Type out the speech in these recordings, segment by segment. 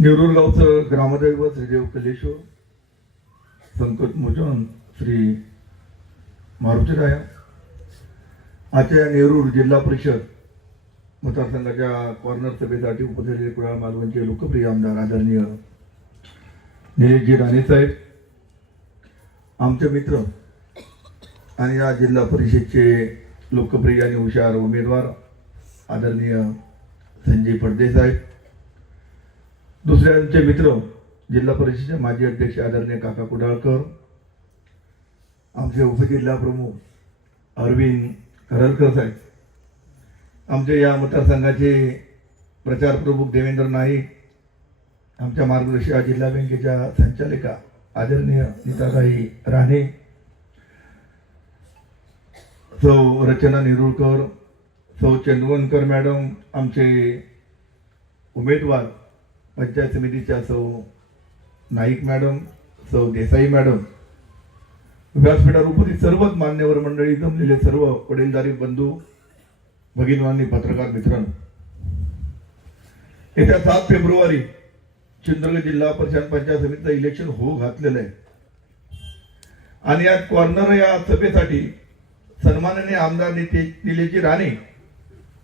नेरूर गावचं ग्रामदैवत श्रीदेव कलेश्वर संकट मोचन श्री मारुतीराया आजच्या नेरूर जिल्हा परिषद मतदारसंघाच्या कॉर्नर सभेसाठी उपस्थित कुडाळ मालवणचे लोकप्रिय आमदार आदरणीय निलेशजी राणे साहेब आमचे मित्र आणि या जिल्हा परिषदचे लोकप्रिय आणि हुशार उमेदवार आदरणीय संजय पडदेसाहेब दुसऱ्यांचे मित्र जिल्हा परिषदेचे माजी अध्यक्ष आदरणीय काका कुडाळकर आमचे उपजिल्हा प्रमुख अरविंद करलकर साहेब आमचे या मतदारसंघाचे प्रचार प्रमुख देवेंद्र नाईक आमच्या मार्गदर्शक जिल्हा बँकेच्या संचालिका आदरणीय नीताताई राणे सौ रचना निरुळकर सौ चंदवनकर मॅडम आमचे उमेदवार पंचायत समितीच्या सौ नाईक मॅडम सौ देसाई मॅडम व्यासपीठावर उपस्थित सर्वच मान्यवर मंडळी जमलेले सर्व वडीलधारी बंधू भगिनवानी पत्रकार मित्रांनो. येत्या सात फेब्रुवारी सिंधुदुर्ग जिल्हा परिषद पंचायत समितीचं इलेक्शन होऊ घातलेलं आहे. आणि या कॉर्नर या सभेसाठी सन्माननीय आमदार नेते निलेजी राणे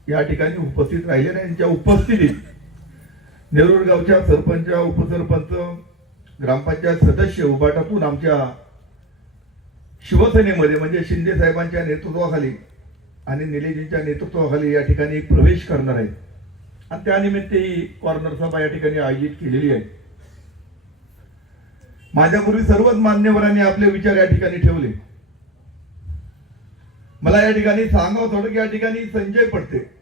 या ठिकाणी उपस्थित राहिले आणि यांच्या उपस्थितीत नेरूर गावच्या सरपंच उपसरपंच ग्रामपंचायत सदस्य उभाटातून आमच्या शिवसेनेमध्ये म्हणजे शिंदे साहेबांच्या नेतृत्वाखाली आणि निलेजींच्या नेतृत्वाखाली या ठिकाणी प्रवेश करणार आहे. आणि त्यानिमित्त ही कॉर्नर सभा या ठिकाणी आयोजित केलेली आहे. माझ्यापूर्वी सर्वच मान्यवरांनी आपले विचार या ठिकाणी ठेवले. मला या ठिकाणी सांगावं थोडं की या ठिकाणी संजय पडते.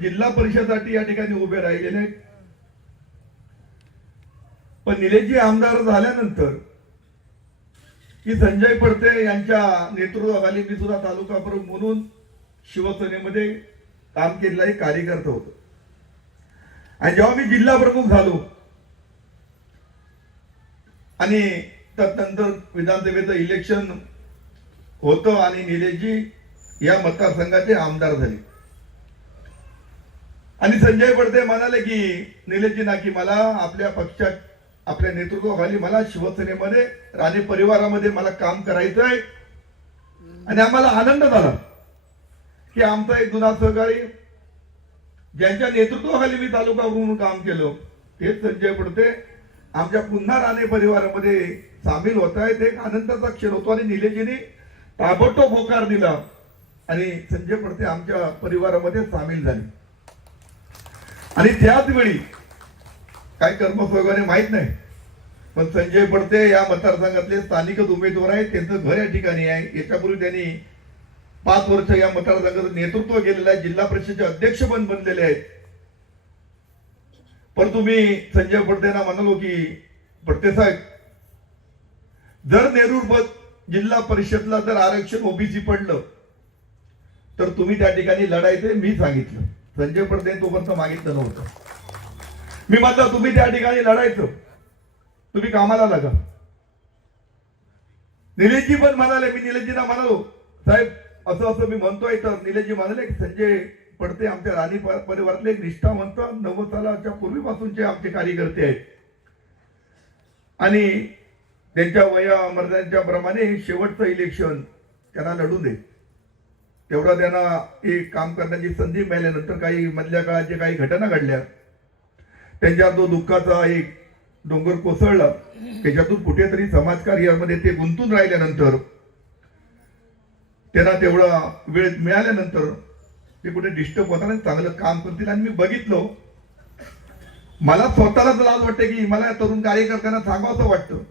जिल्हा परिषदसाठी या ठिकाणी उभे राहिलेले आहेत. पण निलेशजी आमदार झाल्यानंतर की संजय पडते यांच्या नेतृत्वाखाली मी सुद्धा तालुका प्रमुख म्हणून शिवसेनेमध्ये काम केलेला एक कार्यकर्ता होतो. आणि जेव्हा मी जिल्हा प्रमुख झालो आणि त्यानंतर विधानसभेचं इलेक्शन होतं आणि निलेशजी या मतदारसंघाचे आमदार झाले. आणि संजय पडते म्हणाले की निलेशजी ना की मला आपल्या पक्षात आपल्या नेतृत्वाखाली मला शिवसेनेमध्ये राणे परिवारामध्ये मला काम करायचं आहे. आणि आम्हाला आनंद झाला की आमचा एक जुना सहकारी ज्यांच्या नेतृत्वाखाली मी तालुका म्हणून काम केलं तेच संजय पडते आमच्या पुन्हा राणे परिवारामध्ये सामील होत आहेत. एक आनंदाचा क्षण होतो आणि निलेजीने ताबडतोब होकार दिला आणि संजय पडते आमच्या परिवारामध्ये सामील झाले. आणि त्याच वेळी काय कर्म वगैरे माहीत नाही. पण संजय पडते या मतदारसंघातले स्थानिकच उमेदवार आहेत त्यांचं घर या ठिकाणी आहे. याच्यापूर्वी त्यांनी पाच वर्ष या मतदारसंघाचं नेतृत्व केलेलं आहे. जिल्हा परिषदेचे अध्यक्ष पण बनलेले आहेत. परंतु मी संजय पडतेना म्हणालो की पडते साहेब जर नेरूर पद जिल्हा परिषदला जर आरक्षण ओबीसी पडलं तर तुम्ही त्या ठिकाणी लढायचे मी सांगितलं. संजय पडते तोपर्यंत मागितलं नव्हतं. मी म्हटलं तुम्ही त्या ठिकाणी लढायचं. तुम्ही कामाला लागा निलेशजी पण म्हणाले मी निलेशजींना म्हणालो साहेब असं असं मी म्हणतोय तर. निलेशजी म्हणाले की संजय पडते आमच्या राणी परिवारातले एक निष्ठावंत नव्वद सालाच्या पूर्वीपासूनचे आमचे कार्यकर्ते आहेत. आणि त्यांच्या वया मर्यादांच्या प्रमाणे शेवटचं इलेक्शन त्यांना लढू दे. तेवढा त्यांना एक काम करण्याची संधी मिळाल्यानंतर काही मधल्या काळात जे काही घटना घडल्या त्यांच्या तो दुःखाचा एक डोंगर कोसळला. त्याच्यातून कुठेतरी समाजकार्यामध्ये ते गुंतून राहिल्यानंतर त्यांना तेवढा वेळ मिळाल्यानंतर ते कुठे डिस्टर्ब होताना चांगलं काम करतील. आणि मी बघितलं मला स्वतःलाच लाज वाटते की मला या तरुण कार्यकर्त्यांना सांगावं वाटतं.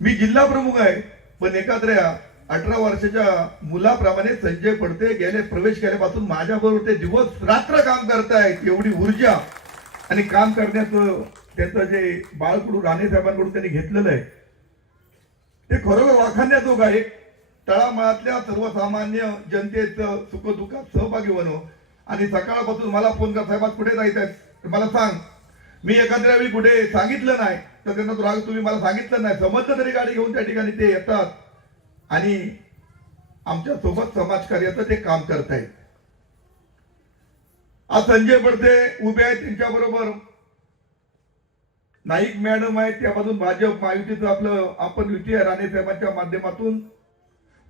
मी जिल्हा प्रमुख आहे पण एखाद्या अठरा वर्षाच्या मुलाप्रमाणे संजय पडते गेले प्रवेश केल्यापासून माझ्याबरोबर ते दिवस रात्र काम करतायत एवढी ऊर्जा. आणि काम करण्याचं त्याचं जे बाळकडू राणे साहेबांकडून त्यांनी घेतलेलं आहे ते खरोखर वाखाण्याजोग आहे. तळामाळातल्या सर्वसामान्य जनतेचं सुखदुःखात सहभागी बनव आणि सकाळपासून मला फोन कर साहेबात कुठे जायचं आहे मला सांग. मी एखाद्या वेळी कुठे सांगितलं नाही तर त्यांना तो राग तुम्ही मला सांगितलं नाही. समजलं तरी गाडी घेऊन त्या ठिकाणी ते येतात. आणि आमच्यासोबत समाजकार्याचं ते काम करतायत. आज संजय पडते उभे आहेत त्यांच्या बरोबर नाईक मॅडम आहे त्यापासून भाजप महायुतीचं आपलं आपण युती आहे राणे साहेबांच्या माध्यमातून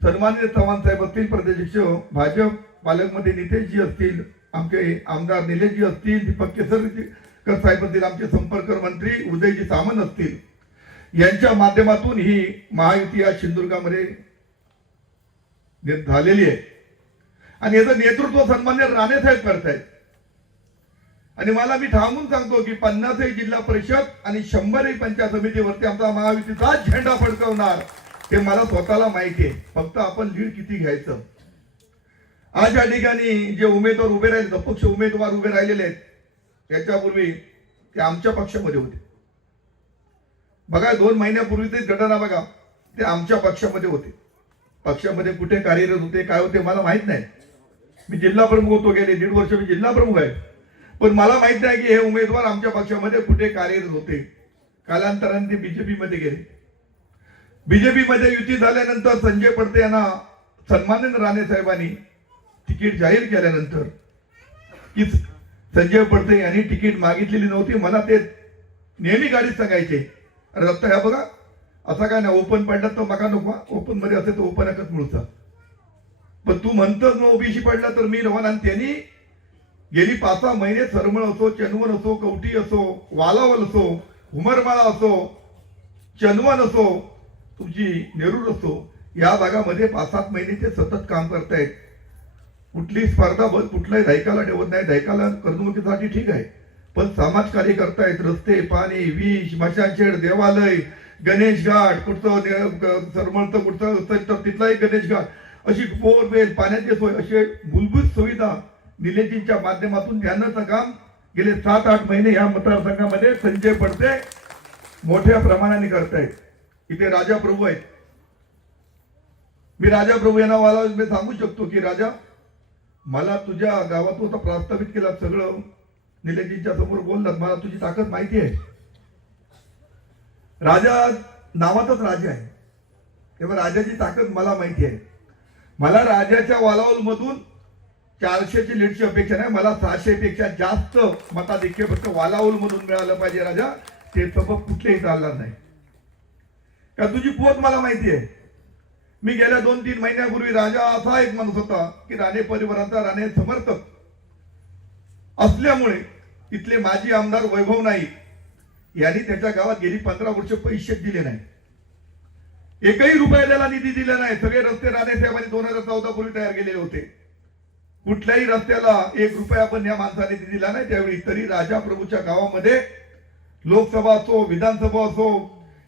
सन्मान्य चव्हाण साहेब असतील प्रदेशाध्यक्ष भाजप पालकमध्ये नितेशजी असतील आमचे आमदार निलेशजी असतील दीपक केसरकर साहेब असतील आमचे संपर्क मंत्री उदयजी सामंत असतील. यांच्या माध्यमातून ही महायुती आज सिंधुदुर्गामध्ये झालेली आहे. आणि याचं नेतृत्व सन्मान्य राणे साहेब करतायत. आणि मला मी थांबून सांगतो की पन्नासही जिल्हा परिषद आणि शंभरही पंचायत समितीवरती आमचा महायुतीचा झेंडा फडकवणार हे मला स्वतःला माहिती आहे. फक्त आपण लीड किती घ्यायचं? आज या ठिकाणी जे उमेदवार उभे राहिले अपक्ष उमेदवार उभे राहिलेले आहेत याच्यापूर्वी ते आमच्या पक्षामध्ये होते. बघा दोन महिन्यापूर्वी तेच घटना बघा ते आमच्या पक्षामध्ये होते. पक्षामध्ये कुठे कार्यरत होते काय होते मला माहीत नाही. मी जिल्हा प्रमुख होतो गेले दीड वर्ष मी जिल्हा प्रमुख आहे. पण मला माहीत नाही की हे उमेदवार आमच्या पक्षामध्ये कुठे कार्यरत होते. कालांतराने ते बीजेपीमध्ये गेले. बीजेपीमध्ये युती झाल्यानंतर संजय पडते यांना सन्मानित राणे साहेबांनी तिकीट जाहीर केल्यानंतर. की संजय पडते यांनी तिकीट मागितलेली नव्हती मला ते नेहमी गाडीत सांगायचे. अरे दत्ता ह्या बघा. असा काय नाही ओपन पडला तर मका नको ओपनमध्ये असेल तर ओपन एकच मिळतं पण तू म्हणतोस मग ओबीसी पडला तर मी रवाना आणि त्यांनी गेली पाच सहा महिने सरमळ असो चनवन असो कवठी असो वालावल असो उमरमाळा असो चनवन असो तुमची नेरूर असो या भागामध्ये पाच सात महिने ते सतत काम करतायत. कुठली स्पर्धा बस कुठल्याही दायकाला ठेवत नाही. दायकाला करमणुकीसाठी ठीक आहे. पण समाज कार्य करतायत. रस्ते पाणी वीज मशानशेड देवालय गणेश घाट कुठचं दे- कुठचं तर तिथलाही गणेश घाट. अशी बोरवेल पाण्याची सोय असे मूलभूत सुविधा निलेजींच्या माध्यमातून ध्यानाचं काम गेले सात आठ महिने या मतदारसंघामध्ये संजय पडते मोठ्या प्रमाणाने करतायत. इथे राजा प्रभू आहेत. मी राजा प्रभू यांना मला मी सांगू शकतो की राजा मला तुझ्या गावातून आता प्रस्तावित केला सगळं. निलेजींच्या समोर बोललात मला तुझी ताकद माहिती आहे. राजा नावातच राजा आहे तेव्हा राजाची ताकद मला माहिती आहे. मला राजाच्या वालावल मधून चारशेची लीडची अपेक्षा नाही मला सहाशे पेक्षा जास्त मताधिक्य फक्त वालाऊल म्हणून मिळालं पाहिजे राजा. ते सबब कुठलेही चालणार नाही. का तुझी पोत मला माहिती आहे. मी गेल्या दोन तीन महिन्यापूर्वी राजा असा एक माणूस होता की राणे परिवाराचा राणे समर्थक. असल्यामुळे इथले माजी आमदार वैभव नाईक यांनी त्याच्या गावात गेली पंधरा वर्ष पैसे दिले नाही एकही रुपया त्याला निधी दिला नाही. सगळे रस्ते राणे साहेबांनी दोन हजार चौदा पूर्वी तयार केलेले होते. कुठल्याही रस्त्याला एक रुपया पण या माणसाने दिला नाही. त्यावेळी तरी राजा प्रभूच्या गावामध्ये लोकसभा असो विधानसभा असो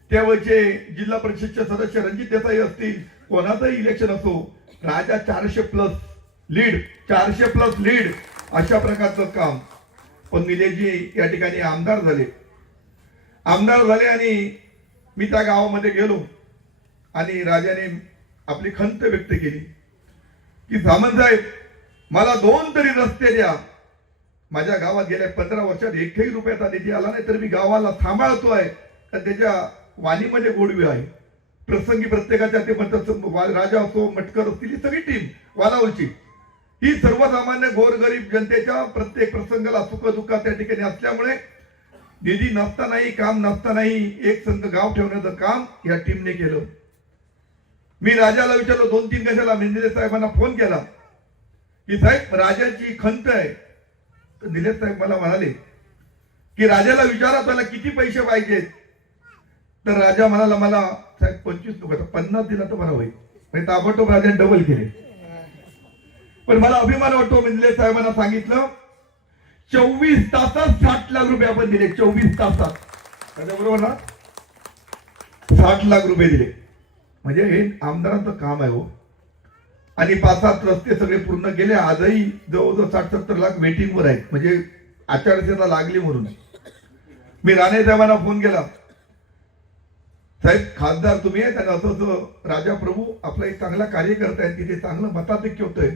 त्यावेळचे जिल्हा परिषदचे सदस्य रणजित देसाई असतील कोणाचंही इलेक्शन असो राजा चारशे प्लस लीड चारशे प्लस लीड अशा प्रकारचं काम. पण निलेजी या ठिकाणी आमदार झाले. आमदार झाले आणि मी त्या गावामध्ये गेलो आणि राजाने आपली खंत व्यक्त केली. की सामंत साहेब मला दोन तरी रस्ते द्या. माझ्या गावात गेल्या पंधरा वर्षात एकही रुपयाचा निधी आला नाही तर मी गावाला सांभाळतोय तर त्याच्या वाणीमध्ये गोडवी आहे. प्रसंगी प्रत्येकाच्या ते म्हणतात राजा असो मटकर असतील ही सगळी टीम वालावलची. ही सर्वसामान्य गोरगरीब जनतेच्या प्रत्येक प्रसंगाला सुख दुःखात त्या ठिकाणी असल्यामुळे निधी नसतानाही काम नसतानाही एक संघ गाव ठेवण्याचं काम या टीमने केलं. मी राजाला विचारलो दोन तीन कशाला मेंदिरे साहेबांना फोन केला. की साहेब राजाची खंत आहे. तर निलेश साहेब मला म्हणाले की राजाला विचारा त्याला किती पैसे पाहिजेत तर राजा म्हणाला मला साहेब पंचवीस नको पन्नास दिला तर बरा होईल. म्हणजे ताबडतोब राजाने डबल केले. पण मला अभिमान वाटतो मी निलेश साहेबांना सांगितलं चोवीस तासात साठ लाख रुपये आपण दिले चोवीस तासात. त्याच्याबरोबर ना साठ लाख रुपये दिले. म्हणजे हे आमदारांचं काम आहे हो. आणि पाच सात रस्ते सगळे पूर्ण केले. आजही जवळजवळ साठ सत्तर लाख वेटिंगवर आहेत. म्हणजे आचारसंहिता लागली म्हणून. मी राणे साहेबांना फोन केला. साहेब खासदार तुम्ही आहेत आणि असं असं राजा प्रभू आपला एक चांगला कार्य करतायत तिथे चांगलं मताधिक्य होतंय.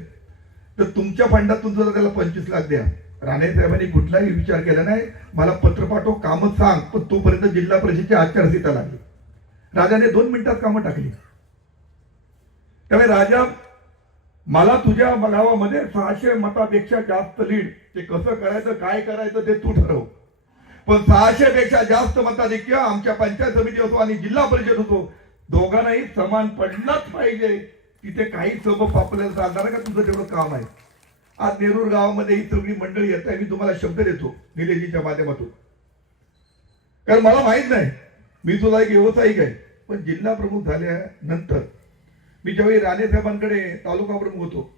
तर तुमच्या फंडातून सुद्धा त्याला पंचवीस लाख द्या. राणे साहेबांनी कुठलाही विचार केला नाही. मला पत्र पाठव कामच सांग. पण तोपर्यंत जिल्हा परिषदची आचारसंहिता लागली. राजाने दोन मिनिटात कामं टाकली. त्यामुळे राजा मला तुझ्या गावामध्ये सहाशे मतापेक्षा जास्त लीड ते कसं करायचं काय करायचं ते तू ठरव. पण सहाशे पेक्षा जास्त मताधिक्य आमच्या पंचायत समिती असो आणि जिल्हा परिषद होतो दोघांनाही समान पडलाच पाहिजे. तिथे काही सबब आपल्याला चालणार का? तुझं तेवढं काम आहे. आज नेरूर गावामध्ये ही सगळी मंडळी येत आहे मी तुम्हाला शब्द देतो निलेजीच्या माध्यमातून. कारण मला माहीत नाही मी तुला एक व्यावसायिक आहे पण जिल्हा प्रमुख झाल्यानंतर मी ज्यावेळी राणे साहेबांकडे तालुका प्रमुख होतो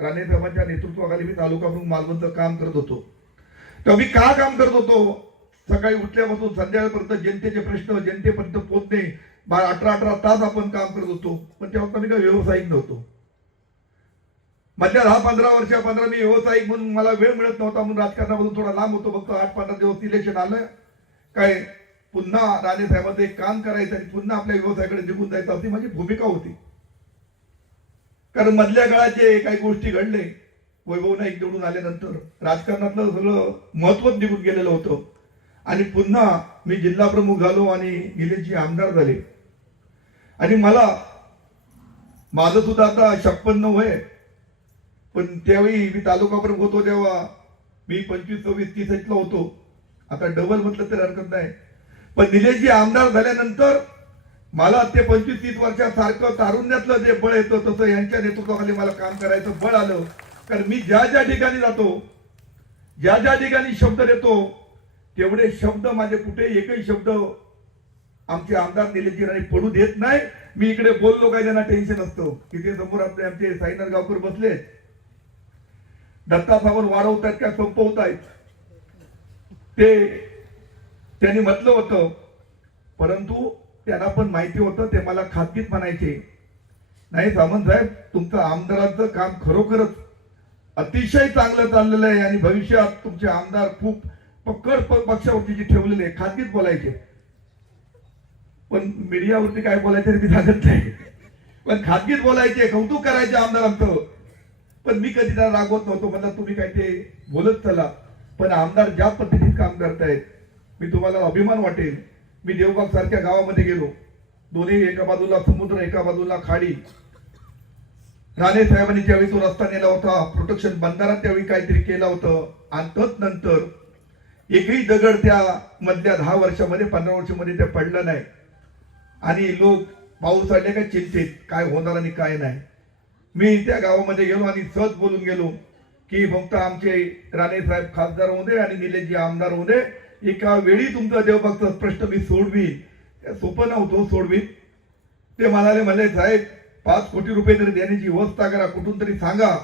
राणे साहेबांच्या नेतृत्वाखाली मी तालुका प्रमुख मालवणचं काम करत होतो. तेव्हा मी का काम करत होतो? सकाळी उठल्यापासून संध्याकाळपर्यंत जनतेचे प्रश्न जनतेपर्यंत पोहोचणे बारा अठरा अठरा तास आपण काम करत होतो. पण तेव्हा मी काय व्यावसायिक नव्हतो. मधल्या दहा पंधरा वर्ष पंधरा मी व्यावसायिक म्हणून मला वेळ मिळत नव्हता म्हणून राजकारणामधून थोडा लांब होतो. फक्त आठ पंधरा दिवस इलेक्शन आलं. काय पुन्हा राणे साहेबांचं एक काम करायचं आणि पुन्हा आपल्या व्यवसायाकडे निघून जायचं अशी माझी भूमिका होती. कारण मधल्या काळाचे काही गोष्टी घडले वैभव नाईक निवडून आल्यानंतर राजकारणातलं सगळं महत्वच निघून गेलेलं होतं. आणि पुन्हा मी जिल्हा प्रमुख झालो आणि निलेशजी आमदार झाले. आणि मला माझं सुद्धा आता छप्पन्न वय आहे. पण त्यावेळी मी तालुका प्रमुख होतो तेव्हा मी पंचवीस सव्वीस तीस ला होतो. आता डबल म्हटलं तरी हरकत नाही. पण निलेशजी आमदार झाल्यानंतर मला ते पंचवीस तीस वर्षासारखं तारुण्यातलं जे बळ येतं तसं यांच्या नेतृत्वाखाली मला काम करायचं बळ आलं. कारण मी ज्या ज्या ठिकाणी जातो ज्या ज्या ठिकाणी शब्द देतो तेवढे शब्द माझे कुठे एकही शब्द आमचे आमदार निलेशजी राणे पडू देत नाही. मी इकडे बोललो काय त्यांना टेन्शन असतं. तिथे समोर आपले आमचे साईनाथ गावकर बसले. दत्ता सावंत वाढवतात का संपवत आहेत. ते त्यांनी म्हटलं होतं. परंतु त्यांना पण माहिती होतं ते मला खाजगीत म्हणायचे. नाही सावंतसाहेब तुमचं आमदारांचं काम खरोखरच अतिशय चांगलं चाललेलं आहे आणि भविष्यात तुमचे आमदार खूप पकड पक्षावरती जे ठेवलेले आहे खाजगीत बोलायचे. पण मीडियावरती काय बोलायचं ते मी सांगत नाही. पण खाजगीत बोलायचे कौतुक करायचे आमदारांचं. पण मी कधी त्याला रागवत नव्हतो मला तुम्ही काय ते बोलत चला. पण आमदार ज्या पद्धतीत काम करतायत मी तुम्हाला अभिमान वाटेल. मी देवबाग सारख्या गावामध्ये गेलो. दोन्ही एका बाजूला समुद्र एका बाजूला खाडी. राणे साहेबांनी ज्यावेळी तो रस्ता नेला होता प्रोटेक्शन बंधारा त्यावेळी काहीतरी केलं होतं. आणि तोच नंतर एकही दगड त्या मधल्या दहा वर्षामध्ये पंधरा वर्षामध्ये ते पडलं नाही. आणि लोक पाऊस आले काय चिंतित काय होणार आणि काय नाही. मी त्या गावामध्ये गेलो आणि सहज बोलून गेलो की फक्त आमचे राणे साहेब खासदार होऊ दे आणि निलेशजी आमदार होऊ दे. एका वेळी तुमचा देवभक्त प्रश्न मी सोडवीन. सोपं नव्हतो हो सोडवीन. ते म्हणाले म्हणले साहेब पाच कोटी रुपये तरी देण्याची व्यवस्था करा कुठून तरी सांगा.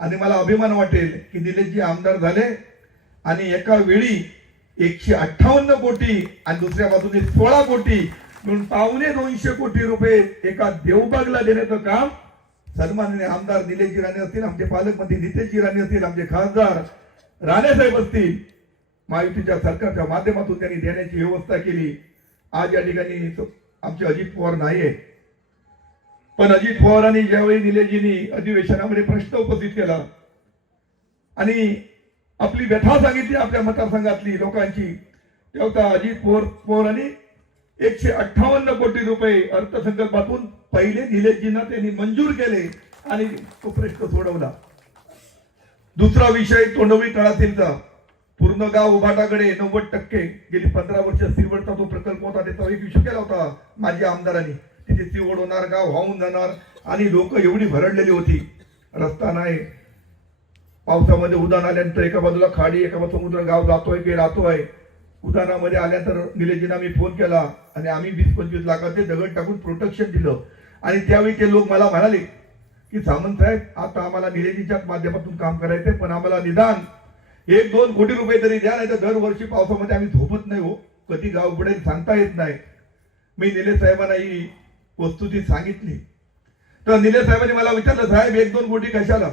आणि मला अभिमान वाटेल की निलेशजी आमदार झाले आणि एका वेळी एकशे अठ्ठावन्न कोटी आणि दुसऱ्या बाजूने सोळा कोटी म्हणून पावणे दोनशे कोटी रुपये एका देवबागला देण्याचं काम सन्माननीय आमदार निलेशजी राणे असतील आमचे पालकमंत्री नितेशजी राणे असतील आमचे खासदार राणेसाहेब असतील महायुतीच्या सरकारच्या माध्यमातून त्यांनी देण्याची व्यवस्था केली. आज या ठिकाणी आमचे अजित पवार नाही पण अजित पवारांनी ज्यावेळी निलेशजींनी अधिवेशनामध्ये प्रश्न उपस्थित केला आणि आपली व्यथा सांगितली आपल्या मतदारसंघातली लोकांची तेव्हा अजित पवार पवारांनी एकशे अठ्ठावन्न कोटी रुपये अर्थसंकल्पातून पहिले निलेशजींना त्यांनी मंजूर केले आणि तो प्रश्न सोडवला. दुसरा विषय तोंडवी तळातीलचा पूर्ण गाव उभाटाकडे नव्वद टक्के गेली पंधरा वर्ष सिवडचा तो प्रकल्प होता त्याचा एक इश्यू केला होता माझ्या आमदारांनी. तिथे सिवड होणार गाव वाहून जाणार आणि लोक एवढी भरडलेली होती. रस्ता नाही. पावसामध्ये उदान आल्यानंतर एका बाजूला खाडी एका बाजूला समुद्र गाव जातोय की राहतोय उदानामध्ये आल्यानंतर निलेशजींना मी फोन केला आणि आम्ही वीस पंचवीस लाखाचे दगड टाकून प्रोटेक्शन दिलं. आणि त्यावेळी ते लोक मला म्हणाले की सामंत साहेब आता आम्हाला निलेजीच्याच माध्यमातून काम करायचंय पण आम्हाला निदान एक दोन कोटी रुपये तरी द्या नाही तर दरवर्षी पावसामध्ये आम्ही झोपत नाही हो. कधी गाव पडेल सांगता येत नाही. मी निलेश साहेबांना ही वस्तुस्थिती सांगितली. तर निलेश साहेबांनी मला विचारलं साहेब एक दोन कोटी कशाला?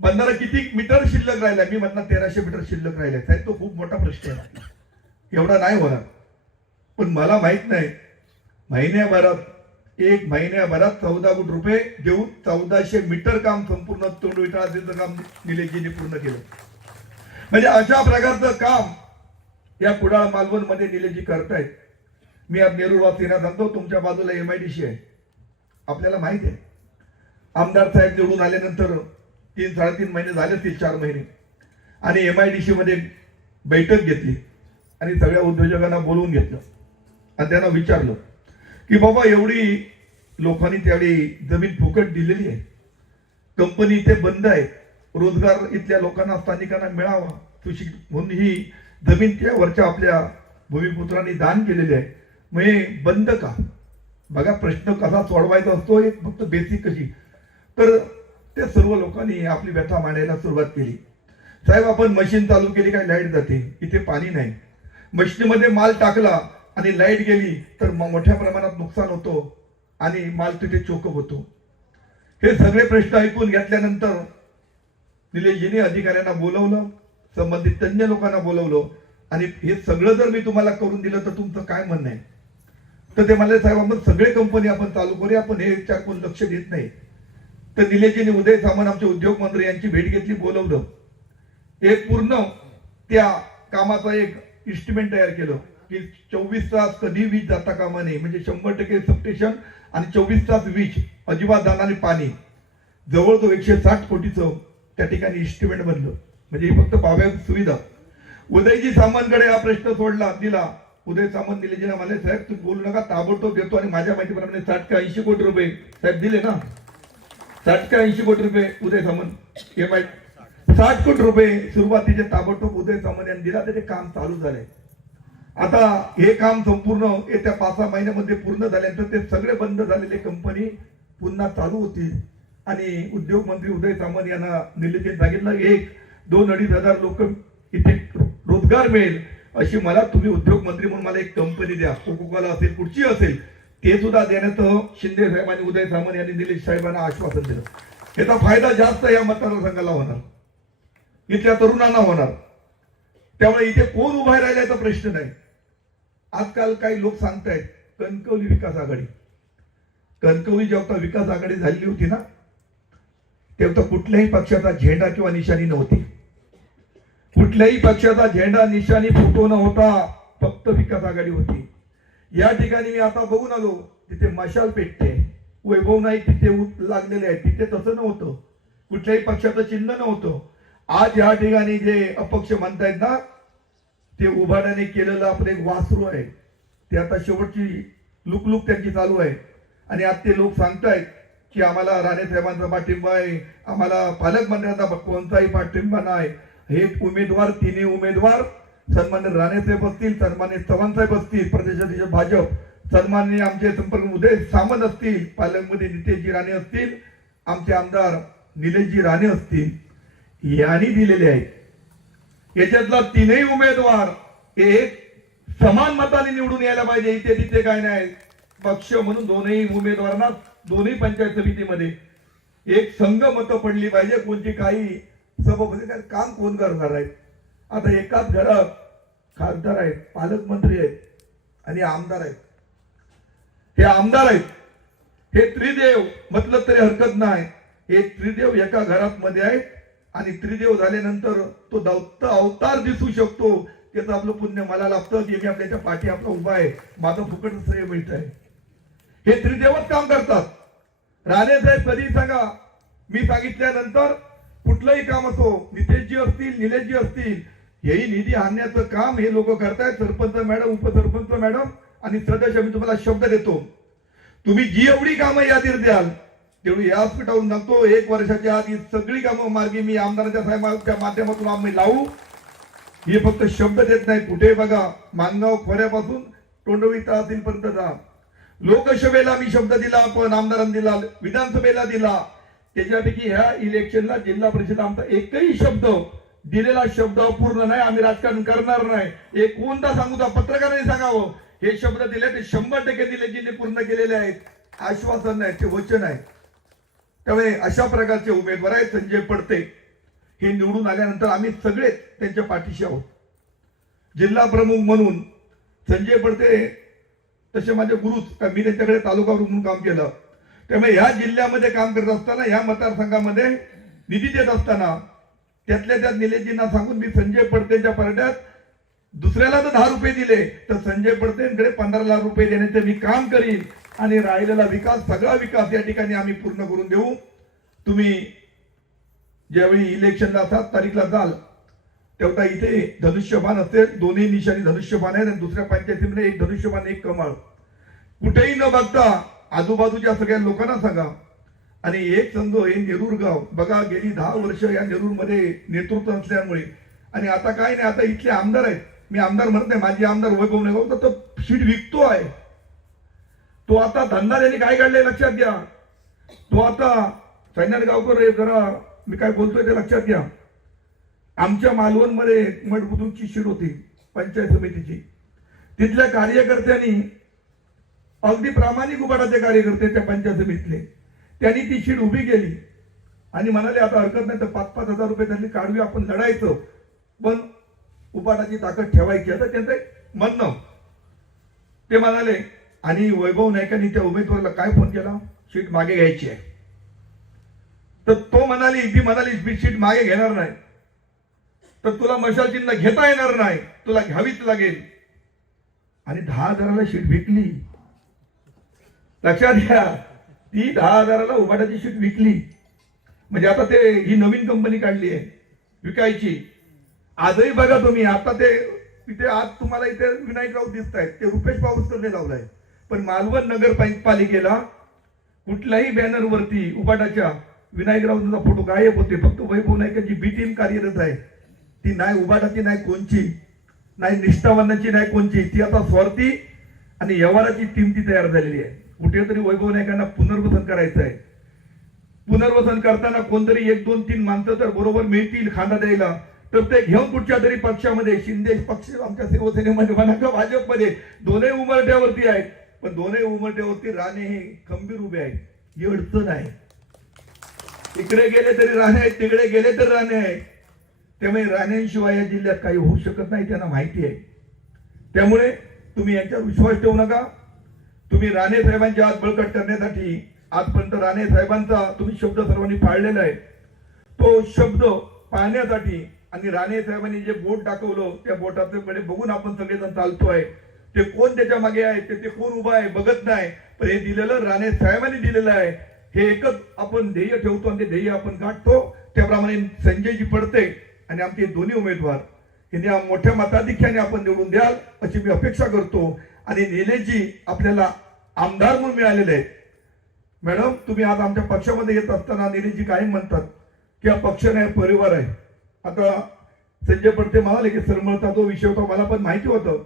बंधारा किती मीटर शिल्लक राहिला मी म्हणणार तेराशे मीटर शिल्लक राहिले साहेब तो खूप मोठा प्रश्न आहे. एवढा नाही होणार. पण मला माहीत नाही महिन्याभरात एक महिन्याभरात चौदा कोटी रुपये देऊन चौदाशे मीटर काम संपूर्ण तोंड विटाळाचं काम निलेशजीने पूर्ण केलं. म्हणजे अशा प्रकारचं काम या कुडाळ मालवणमध्ये निलेजी करतायत. मी आज नेहरूवासीना सांगतो तुमच्या बाजूला एम आय डी सी आहे. आपल्याला माहिती आहे. आमदार साहेब निवडून आल्यानंतर तीन साडेतीन महिने झाले असतील चार महिने. आणि एम आय डी मध्ये बैठक घेतली. आणि सगळ्या उद्योजकांना बोलवून घेतलं. आणि त्यांना विचारलं की बाबा एवढी लोकांनी त्यावेळी जमीन फुकट दिलेली आहे. कंपनी इथे बंद आहे. रोजगार इथल्या लोकांना स्थानिकांना मिळावा तुशी म्हणून ही जमीन त्या वरच्या आपल्या भूमिपुत्रांनी दान केलेली आहे. मग हे बंद का? बघा प्रश्न कसा सोडवायचा असतो हे फक्त बेसिक कशी तर त्या सर्व लोकांनी आपली व्यथा मांडायला सुरुवात केली. साहेब आपण मशीन चालू केली काय लाइट जाते? इथे पाणी नाही. मशीनमध्ये माल टाकला आणि लाइट गेली तर मोठ्या प्रमाणात नुकसान होतो आणि माल तिथे चोकप होतो. हे सगळे प्रश्न ऐकून घेतल्यानंतर निलेशजीने अधिकाऱ्यांना बोलवलं संबंधित तज्ज्ञ लोकांना बोलवलं आणि हे सगळं जर मी तुम्हाला करून दिलं तर तुमचं काय म्हणणं आहे? तर ते म्हणाले साहेब आपण सगळे कंपनी आपण चालू करूया आपण हे विचार कोण लक्ष देत नाही. तर निलेजीने उदय सामंत आमचे उद्योग मंत्री यांची भेट घेतली बोलवलं. एक पूर्ण त्या कामाचा एक इस्टिमेट तयार केलं की चोवीस तास कधी वीज जाता कामा नये म्हणजे शंभर टक्के सबस्टेशन आणि चोवीस तास वीज अजिबात जाणारे पाणी. जवळजवळ एकशे साठ कोटीचं त्या ठिकाणी इन्स्ट्रुमेंट बनलं. म्हणजे ही फक्त पाव्याभूत सुविधा. उदयजी सामंतकडे हा प्रश्न सोडला दिला. उदय सामंत दिलेजीला मला साहेब तुम्ही बोलू नका ताबडतोब देतो आणि माझ्या माहितीप्रमाणे साठ का ऐंशी कोटी रुपये. साहेब दिले ना? साठ का ऐंशी कोटी रुपये उदय सामंत. हे माहिती साठ कोटी रुपये सुरुवातीचे ताबडतोब उदय सामंत यांनी दिला त्याचे काम चालू झाले. आता हे काम संपूर्ण येत्या पाच सहा महिन्यामध्ये पूर्ण झाल्यानंतर ते सगळे बंद झालेले कंपनी पुन्हा चालू होतील. आणि उद्योग मंत्री उदय सामंत यांना निलेजीत सांगितलं एक दोन अडीच हजार लोक इथे रोजगार मिळेल अशी मला तुम्ही उद्योग मंत्री म्हणून मला एक कंपनी द्या. कोकोकोला असेल कुठची असेल ते सुद्धा देण्याचं शिंदे साहेबांनी उदय सामंत यांनी निलेश साहेबांना आश्वासन दिलं. याचा फायदा जास्त या मतदारसंघाला होणार. इथल्या तरुणांना होणार. त्यामुळे इथे कोण उभा राहिल्याचा प्रश्न नाही. आजकाल काही लोक सांगतायत कणकवली विकास आघाडी. कणकवली जेव्हा विकास आघाडी झालेली होती ना तेव्हा कुठल्याही पक्षाचा झेंडा किंवा निशाणी नव्हती. कुठल्याही पक्षाचा झेंडा निशाणी फोटो न होता फक्त विकास आघाडी होती. या ठिकाणी मी आता बघून आलो तिथे मशाल पेटते वैभव नाही तिथे लागलेले आहे तिथे तसं नव्हतं. कुठल्याही पक्षाचं चिन्ह नव्हतं. आज या ठिकाणी जे अपक्ष म्हणतायत ना ते उभाड्याने केलेलं आपलं एक वासरू आहे. ते आता शेवटची लुकलुक त्यांची चालू आहे. आणि आज ते लोक सांगतायत की आम्हाला राणे साहेबांचा पाठिंबा आहे. आम्हाला पालकमंत्र्यांचा कोणताही पाठिंबा नाही. हे उमेदवार तिन्ही उमेदवार सन्मान्य राणेसाहेब असतील सन्मान्य चव्हाण साहेब असतील प्रदेशाध्यक्ष भाजप सन्मान्य आमचे संपर्क उदय सामंत असतील पालकमध्ये नितेशजी राणे असतील आमचे आमदार निलेशजी राणे असतील यांनी दिलेले आहेत. याच्यातला तीनही उमेदवार हे समान मताने निवडून यायला पाहिजे इथे तिथे काय नाही. पक्ष म्हणून दोनही उमेदवारांना दोन्ही पंचायत समितीमध्ये एक संघ मतं पडली पाहिजे कोणती काही सभापती काय काम कोण करणार आहेत आता एकाच घरात खासदार आहेत पालकमंत्री आहेत आणि आमदार आहेत. हे आमदार आहेत. हे त्रिदेव म्हटलं तरी हरकत नाही. हे त्रिदेव एका घरात मध्ये आहेत आणि त्रिदेव झाल्यानंतर तो दत्त अवतार दिसू शकतो. त्याचं आपलं पुण्य मला लागतं की मी आपल्याच्या पाठी आपला उभा आहे. माझं फुकट श्रेय मिळत आहे हे त्रिदेवच काम करतात. राणे साहेब कधी सांगा मी सांगितल्यानंतर कुठलंही काम असो नितेशजी असतील निलेशजी असतील हेही निधी आणण्याचं काम हे लोक करतायत सरपंच मॅडम उपसरपंच मॅडम आणि सदस्य मी तुम्हाला शब्द देतो. तुम्ही जी एवढी कामं यादीत द्याल तेवढी या व्यासपीठावरून सांगतो एक वर्षाच्या आत ही सगळी कामं मार्गी मी आमदाराच्या साहेबांच्या माध्यमातून आम्ही लावू. हे फक्त शब्द देत नाही कुठे बघा मानगाव खोऱ्यापासून तोंडवी तहसीलपर्यंत जा. लोकसभेला मी शब्द दिला आपण आमदारांना दिला विधानसभेला दिला. त्याच्यापैकी ह्या इलेक्शनला जिल्हा परिषद आमचा एकही शब्द दिलेला शब्द पूर्ण नाही आम्ही राजकारण करणार नाही. एक कोणता सांगू द्या पत्रकारांनी सांगावं. हे शब्द दिले ते शंभर टक्के दिले जिने पूर्ण केलेले आहेत. आश्वासन नाही ते वचन आहे. त्यामुळे अशा प्रकारचे उमेदवार आहेत संजय पडते. हे निवडून आल्यानंतर आम्ही सगळेच त्यांच्या पाठीशी आहोत. जिल्हा प्रमुख म्हणून संजय पडते तसे माझे गुरुच मी त्यांच्याकडे तालुका प्रमुख म्हणून काम केलं. त्यामुळे ह्या जिल्ह्यामध्ये काम करत असताना ह्या मतदारसंघामध्ये निधी देत असताना त्यातल्या त्यात निलेशजींना सांगून मी संजय पडतेच्या पार्ट्यात दुसऱ्याला जर दहा रुपये दिले. तर संजय पडतेकडे पंधरा लाख रुपये देण्याचे मी काम करीन आणि राहिलेला विकास सगळा विकास या ठिकाणी आम्ही पूर्ण करून देऊ. तुम्ही ज्यावेळी इलेक्शनला सात तारीखला जाल तेवढा इथे धनुष्यबाण असेल दोन्ही निशाणी धनुष्यबाण आहे आणि दुसऱ्या पंचायतीमध्ये एक धनुष्यबाण एक कमळ. कुठेही न बघता आजूबाजूच्या सगळ्या लोकांना सांगा. आणि एक समजो हे नेरूर गाव. बघा गेली दहा वर्ष या नेरूरमध्ये नेतृत्व असल्यामुळे आणि आता काय नाही आता इथले आमदार आहेत. मी आमदार म्हणत नाही माझे आमदार वैभव नाही तर तो सीट विकतो आहे. तो आता धंदा त्यांनी काय काढले लक्षात घ्या. तो आता सैन्यात गावकर जरा मी काय बोलतोय ते लक्षात घ्या. आमच्या मालवणमध्ये मठबुद्रूची शीट होती पंचायत समितीची. तिथल्या कार्यकर्त्यांनी अगदी प्रामाणिक उपाटाचे कार्यकर्ते त्या पंचायत समितीतले. त्यांनी ती शीट उभी केली. आणि म्हणाले आता हरकत नाही तर पाच पाच हजार रुपये त्यांनी काढवी आपण लढायचं. पण उपाटाची ताकद ठेवायची. आता त्यांचं म्हणणं. ते म्हणाले आणि वैभव नाईकांनी त्या उमेदवाराला काय फोन केला? शीट मागे घ्यायची आहे. तर तो म्हणाली ती म्हणाली मी शीट मागे घेणार नाही. तर तुला मशाल चिन्ह घेता येणार नाही. तुला घ्यावीच लागेल. आणि दहा हजाराला शीट विकली. लक्षात घ्या ती दहा हजाराला उभाटाची शीट विकली. म्हणजे आता ते ही नवीन कंपनी काढली आहे विकायची. आजही बघा तुम्ही आता ते तिथे आज तुम्हाला इथे विनायक राऊत दिसत आहेत ते रुपेश पाऊसकरने लावलाय. पण मालवण नगरपालिकेला कुठल्याही बॅनर वरती उपाटाच्या विनायक राऊतांचा फोटो गायब होते. फक्त वैभव नायकांची बी टीम कार्यरत आहे. ती नाही उभाटाची नाही कोणची नाही निष्ठावानाची नाही कोणची ती आता स्वार्थी आणि व्यवहाराची टीम ती तयार झालेली आहे. कुठेतरी वैभव नायकांना पुनर्वसन करायचं आहे. पुनर्वसन करताना कोणतरी एक दोन तीन माणसं तर बरोबर मिळतील खांदा द्यायला. तर ते घेऊन कुठच्या तरी पक्षामध्ये शिंदे पक्ष आमच्या शिवसेनेमध्ये म्हणा किंवा भाजपमध्ये दोन्ही उमरट्यावरती आहेत. पण दोन्ही उमरट्यावरती राणे हे खंबीर उभे आहेत. ही अडचण आहे. इकडे गेले तरी राणे आहेत तिकडे गेले तर राणे आहेत. त्यामुळे राण्यांशिवाय या जिल्ह्यात काही होऊ शकत नाही त्यांना माहिती आहे. त्यामुळे तुम्ही यांच्यावर विश्वास ठेवू नका. तुम्ही राणे साहेबांच्या आज बळकट करण्यासाठी आजपर्यंत राणे साहेबांचा तुम्ही शब्द सर्वांनी पाळलेला आहे. तो शब्द पाळण्यासाठी आणि राणे साहेबांनी जे बोट दाखवलं त्या बोटाचे कडे बघून आपण सगळेजण चालतोय ते कोण त्याच्यामागे आहे ते ते कोण उभा आहे बघत नाही. पण हे दिलेलं राणे साहेबांनी दिलेलं आहे. हे एकच आपण ध्येय ठेवतो आणि ते ध्येय आपण गाठतो. त्याप्रमाणे संजयजी पडते. आणि आमचे दोन्ही उमेदवार यांनी मोठ्या मताधिक्याने आपण निवडून द्याल अशी मी अपेक्षा करतो. आणि निलेशजी आपल्याला आमदार म्हणून मिळालेले आहेत. मॅडम तुम्ही आज आमच्या पक्षामध्ये येत असताना निलेशजी काय म्हणतात की हा पक्ष नाही परिवार आहे. आता संजय पडते म्हणाले की सरमळता जो विषय होता मला पण माहिती होतं.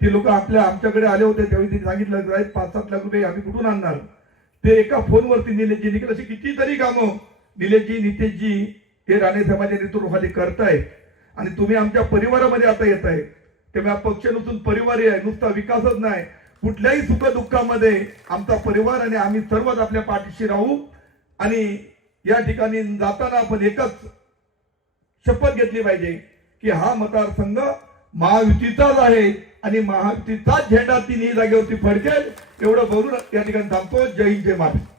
ते लोक आपल्या आमच्याकडे आले होते त्यावेळी त्यांनी सांगितलं "साहेब, पाच सात लाख रुपये आम्ही कुठून आणणार? ते एका फोनवरती निलेशजी निघेल अशी कितीतरी कामं. निलेशजी नितेशजी हे राणे समाजाच्या नेतृत्वाखाली करताय आणि तुम्ही आमच्या परिवारामध्ये आता येत आहे तेव्हा पक्ष नसून परिवार आहे नुसता विकासच नाही. कुठल्याही सुख दुःखामध्ये आमचा परिवार आणि आम्ही सर्वच आपल्या पाठीशी राहू. आणि या ठिकाणी जाताना आपण एकच शपथ घेतली पाहिजे की हा मतदारसंघ महायुतीचाच आहे आणि महायुतीचाच झेंडा तिन्ही जागेवरती फडकेल. एवढं भरून या ठिकाणी थांबतो. जय हिंद जय महाराष्ट्र.